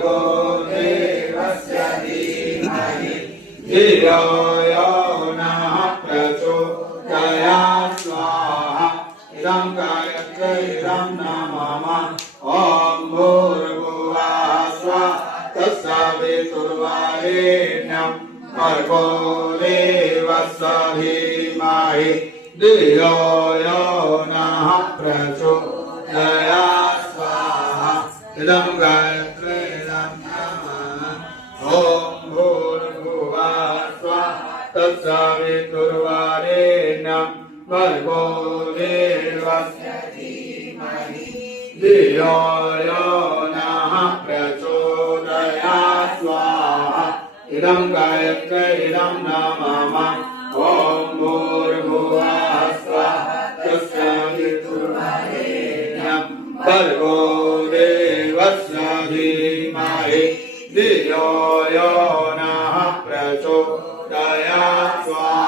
भर्गो देवस्य धीमहि धियो यो नः प्रचोदयात् स्वाहा इदं गायत्री इदं न मम ॐ भूर्भुवः स्वः तत्सवितुर्वरेण्यं भर्गो देवस्य धीमहि धियो यो नः प्रचोदयात् स्वाहा इदं गायत्री इदं नमः ॐ भूर्भुवः स्वः तत्सवितुर्वरेण्यं भर्गो देवस्य धीमहि धियो यो नः प्रचोदयात् स्वाहा इदं गायत्री इदं न मम ॐ भूर्भुवः स्वः तत्सवितुर्वरेण्यं भर्गो देवस्य धीमहि धियो यो नः प्रचोदयात् स्वाहा